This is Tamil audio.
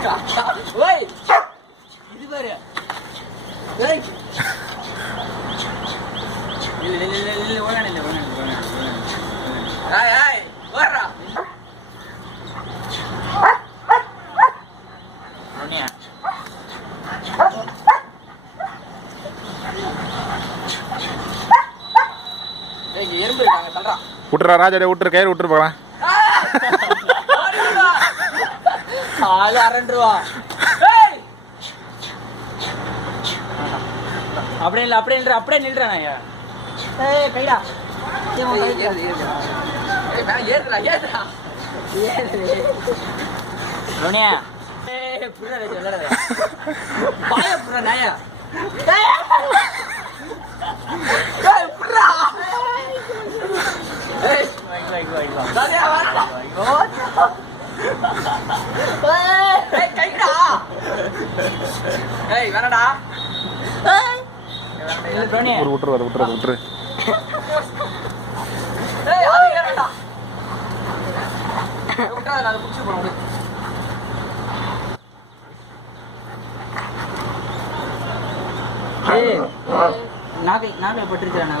ஓய் இது பாரு ஏய் இல்ல ஓடானே இல்ல ஏய் ஏய் வரடா ரோனியா ஏய் எறும்பு நாங்க தள்றா விட்டுறா ராஜா விட்டுரு கயிறு விட்டுரு போகலாம் ஆளு 2 ரூபா அப்படியே நில்றேன் ஐயா ஏய் கைடா ஏறுடா ரோனியா ஏய் புறா சொல்லடா பாய புறா நாயா ஏய் புறா ஏய் வை சரியா வரடா ஏய் கைடா ஏய் வரடா ஏய் ரோனியா விட்டுரு ஏய் அது ஏறடா விட்டா நான் புடிச்சு போறேன் ஏய் நாகை பட்டிருக்கானே